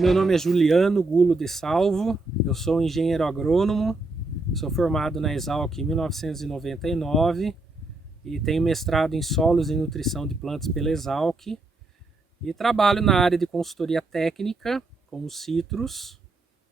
Meu nome é Juliano Gulo de Salvo, eu sou engenheiro agrônomo, sou formado na Exalc em 1999 e tenho mestrado em solos e nutrição de plantas pela Exalc e trabalho na área de consultoria técnica com os citros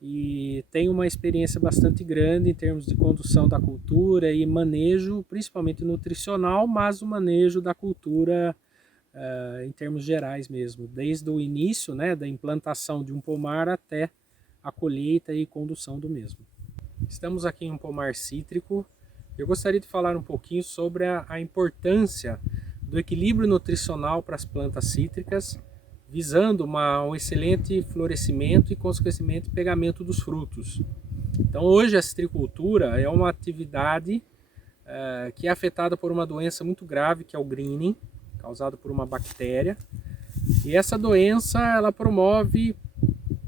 e tenho uma experiência bastante grande em termos de condução da cultura e manejo, principalmente nutricional, mas o manejo da cultura em termos gerais mesmo, desde o início, né, da implantação de um pomar até a colheita e condução do mesmo. Estamos aqui em um pomar cítrico. Eu gostaria de falar um pouquinho sobre a importância do equilíbrio nutricional para as plantas cítricas, visando um excelente florescimento e, consequentemente, pegamento dos frutos. Então, hoje a citricultura é uma atividade que é afetada por uma doença muito grave, que é o greening, causado por uma bactéria, e essa doença ela promove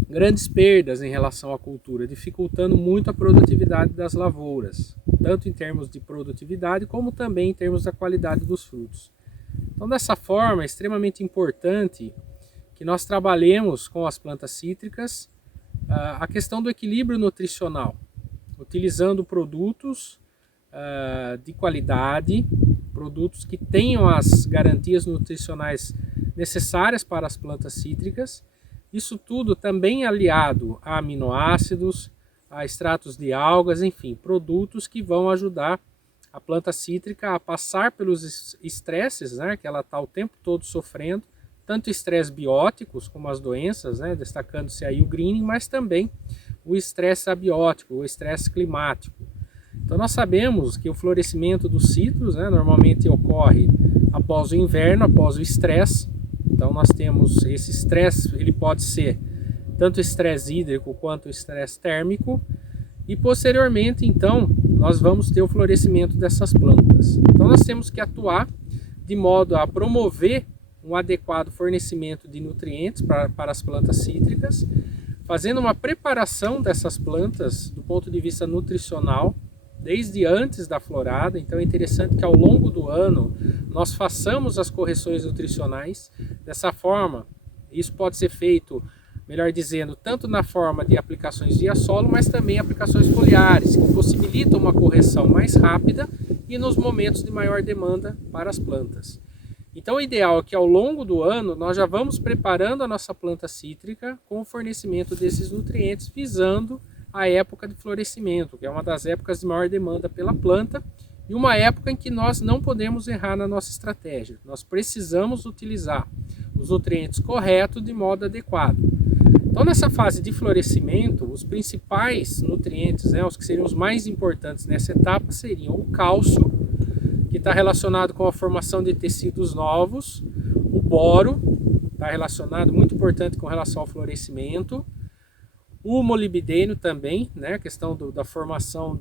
grandes perdas em relação à cultura, dificultando muito a produtividade das lavouras, tanto em termos de produtividade como também em termos da qualidade dos frutos. Então, dessa forma, é extremamente importante que nós trabalhemos com as plantas cítricas a questão do equilíbrio nutricional, utilizando produtos de qualidade, produtos que tenham as garantias nutricionais necessárias para as plantas cítricas, isso tudo também aliado a aminoácidos, a extratos de algas, enfim, produtos que vão ajudar a planta cítrica a passar pelos estresses, né, que ela está o tempo todo sofrendo, tanto estresse bióticos como as doenças, né, destacando-se aí o greening, mas também o estresse abiótico, o estresse climático. Então nós sabemos que o florescimento dos citros, né, normalmente ocorre após o inverno, após o estresse. Então nós temos esse estresse, ele pode ser tanto estresse hídrico quanto estresse térmico. E posteriormente, então, nós vamos ter o florescimento dessas plantas. Então nós temos que atuar de modo a promover um adequado fornecimento de nutrientes para as plantas cítricas, fazendo uma preparação dessas plantas do ponto de vista nutricional, desde antes da florada. Então é interessante que ao longo do ano nós façamos as correções nutricionais. Dessa forma, isso pode ser feito, melhor dizendo, tanto na forma de aplicações via solo, mas também aplicações foliares, que possibilitam uma correção mais rápida e nos momentos de maior demanda para as plantas. Então o ideal é que ao longo do ano nós já vamos preparando a nossa planta cítrica com o fornecimento desses nutrientes, visando a época de florescimento, que é uma das épocas de maior demanda pela planta e uma época em que nós não podemos errar na nossa estratégia. Nós precisamos utilizar os nutrientes corretos de modo adequado. Então, nessa fase de florescimento, os principais nutrientes, né, os que seriam os mais importantes nessa etapa, seriam o cálcio, que está relacionado com a formação de tecidos novos, o boro, está relacionado, muito importante com relação ao florescimento, o molibdênio também, né, a questão da formação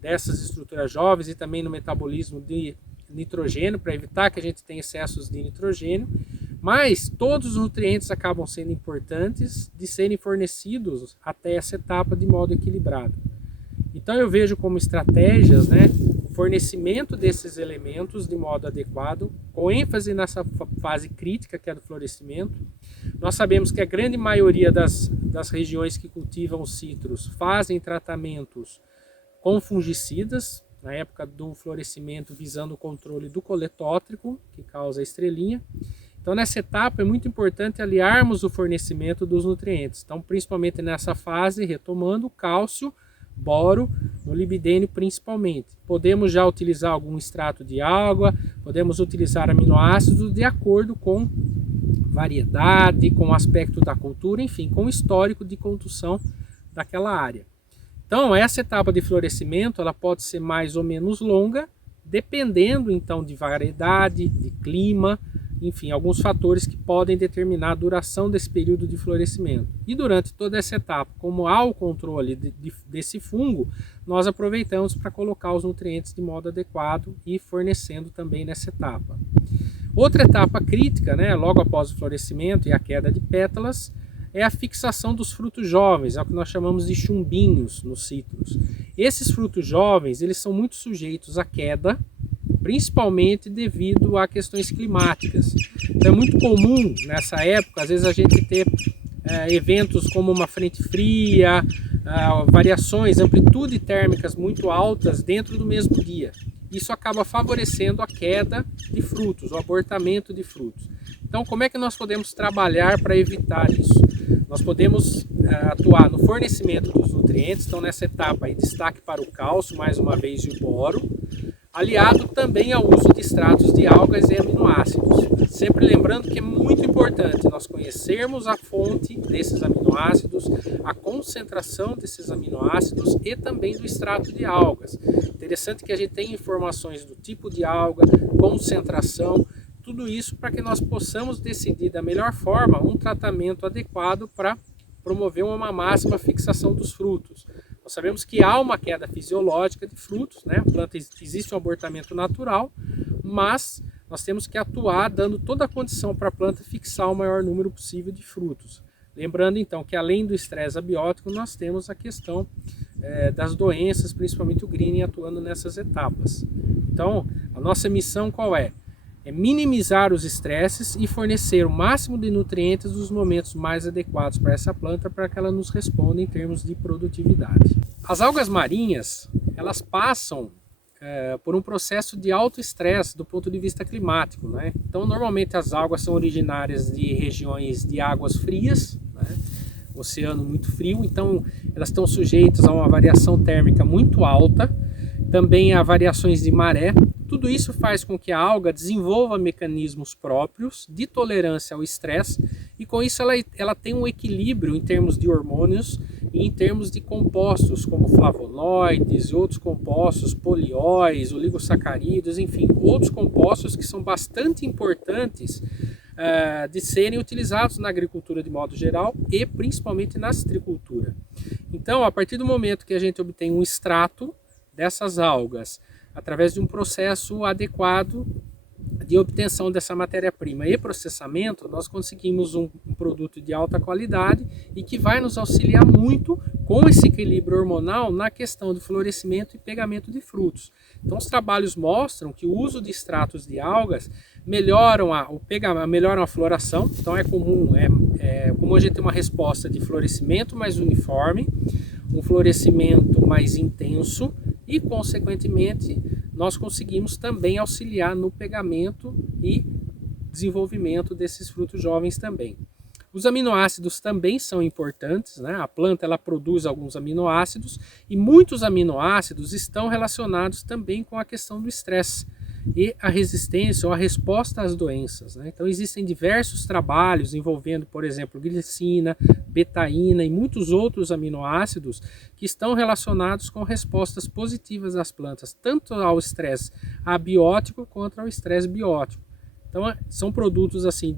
dessas estruturas jovens e também no metabolismo de nitrogênio, para evitar que a gente tenha excessos de nitrogênio. Mas todos os nutrientes acabam sendo importantes de serem fornecidos até essa etapa de modo equilibrado. Então eu vejo como estratégias, né, o fornecimento desses elementos de modo adequado, com ênfase nessa fase crítica que é do florescimento. Nós sabemos que a grande maioria das regiões que cultivam os citros fazem tratamentos com fungicidas, na época do florescimento, visando o controle do coletótrico, que causa a estrelinha. Então nessa etapa é muito importante aliarmos o fornecimento dos nutrientes. Então principalmente nessa fase, retomando o cálcio, boro, molibdênio principalmente. Podemos já utilizar algum extrato de água, podemos utilizar aminoácidos de acordo com variedade, com o aspecto da cultura, enfim, com o histórico de condução daquela área. Então essa etapa de florescimento ela pode ser mais ou menos longa, dependendo então de variedade, de clima, enfim, alguns fatores que podem determinar a duração desse período de florescimento. E durante toda essa etapa, como há o controle desse fungo, nós aproveitamos para colocar os nutrientes de modo adequado e fornecendo também nessa etapa. Outra etapa crítica, né, logo após o florescimento e a queda de pétalas, é a fixação dos frutos jovens, é o que nós chamamos de chumbinhos nos citros. Esses frutos jovens, eles são muito sujeitos à queda, principalmente devido a questões climáticas. Então é muito comum nessa época, às vezes, a gente ter eventos como uma frente fria, variações, amplitude térmicas muito altas dentro do mesmo dia. Isso acaba favorecendo a queda de frutos, o abortamento de frutos. Então, como é que nós podemos trabalhar para evitar isso? Nós podemos atuar no fornecimento dos nutrientes, então nessa etapa aí, destaque para o cálcio, mais uma vez, e o boro, aliado também ao uso de extratos de algas e aminoácidos. Sempre lembrando que é muito importante nós conhecermos a fonte desses aminoácidos, a concentração desses aminoácidos e também do extrato de algas. Interessante que a gente tenha informações do tipo de alga, concentração, tudo isso para que nós possamos decidir da melhor forma um tratamento adequado para promover uma máxima fixação dos frutos. Nós sabemos que há uma queda fisiológica de frutos, né? A planta, existe um abortamento natural, mas nós temos que atuar dando toda a condição para a planta fixar o maior número possível de frutos. Lembrando então que além do estresse abiótico, nós temos a questão das doenças, principalmente o greening, atuando nessas etapas. Então, a nossa missão qual é? É minimizar os estresses e fornecer o máximo de nutrientes nos momentos mais adequados para essa planta, para que ela nos responda em termos de produtividade. As algas marinhas, elas passam por um processo de alto estresse do ponto de vista climático, né? Então, normalmente as algas são originárias de regiões de águas frias, né? Oceano muito frio, então elas estão sujeitas a uma variação térmica muito alta, também a variações de maré. Tudo isso faz com que a alga desenvolva mecanismos próprios de tolerância ao estresse e com isso ela tem um equilíbrio em termos de hormônios e em termos de compostos como flavonoides e outros compostos, polióis, oligosacarídeos, enfim, outros compostos que são bastante importantes de serem utilizados na agricultura de modo geral e principalmente na citricultura. Então, a partir do momento que a gente obtém um extrato dessas algas, através de um processo adequado de obtenção dessa matéria-prima e processamento, nós conseguimos um produto de alta qualidade e que vai nos auxiliar muito com esse equilíbrio hormonal na questão do florescimento e pegamento de frutos. Então, os trabalhos mostram que o uso de extratos de algas melhoram a floração. Então, é comum a gente ter uma resposta de florescimento mais uniforme, um florescimento mais intenso e, consequentemente, nós conseguimos também auxiliar no pegamento e desenvolvimento desses frutos jovens também. Os aminoácidos também são importantes, né? A planta ela produz alguns aminoácidos e muitos aminoácidos estão relacionados também com a questão do estresse e a resistência ou a resposta às doenças, né? Então existem diversos trabalhos envolvendo, por exemplo, glicina, betaína e muitos outros aminoácidos que estão relacionados com respostas positivas das plantas, tanto ao estresse abiótico quanto ao estresse biótico. Então são produtos assim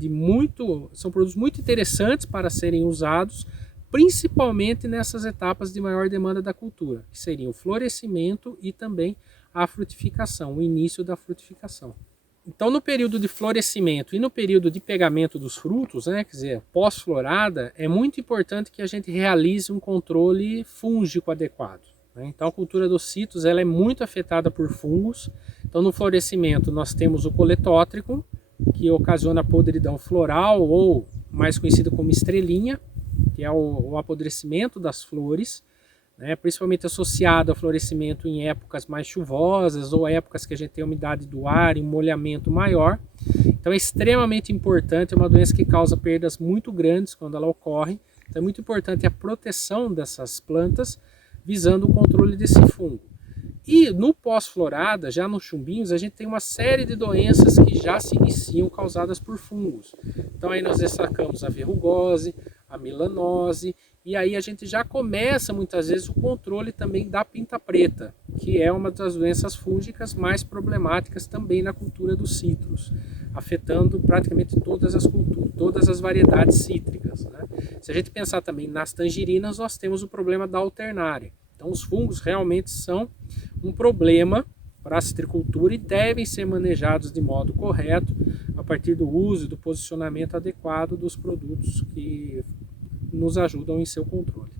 são produtos muito interessantes para serem usados, principalmente nessas etapas de maior demanda da cultura, que seriam o florescimento e também a frutificação, o início da frutificação. Então, no período de florescimento e no período de pegamento dos frutos, né, quer dizer, pós-florada, é muito importante que a gente realize um controle fúngico adequado, né? Então, a cultura dos citros ela é muito afetada por fungos. Então, no florescimento, nós temos o coletótrico, que ocasiona a podridão floral, ou mais conhecido como estrelinha, que é o apodrecimento das flores, né, principalmente associado ao florescimento em épocas mais chuvosas ou épocas que a gente tem umidade do ar e um molhamento maior. Então é extremamente importante, é uma doença que causa perdas muito grandes quando ela ocorre. Então é muito importante a proteção dessas plantas visando o controle desse fungo. E no pós-florada, já nos chumbinhos, a gente tem uma série de doenças que já se iniciam causadas por fungos. Então aí nós destacamos a verrugose, a melanose, e aí a gente já começa muitas vezes o controle também da pinta preta, que é uma das doenças fúngicas mais problemáticas também na cultura dos citros, afetando praticamente todas as culturas, todas as variedades cítricas, né? Se a gente pensar também nas tangerinas, nós temos o problema da alternária. Então os fungos realmente são um problema para a citricultura e devem ser manejados de modo correto a partir do uso e do posicionamento adequado dos produtos que nos ajudam em seu controle.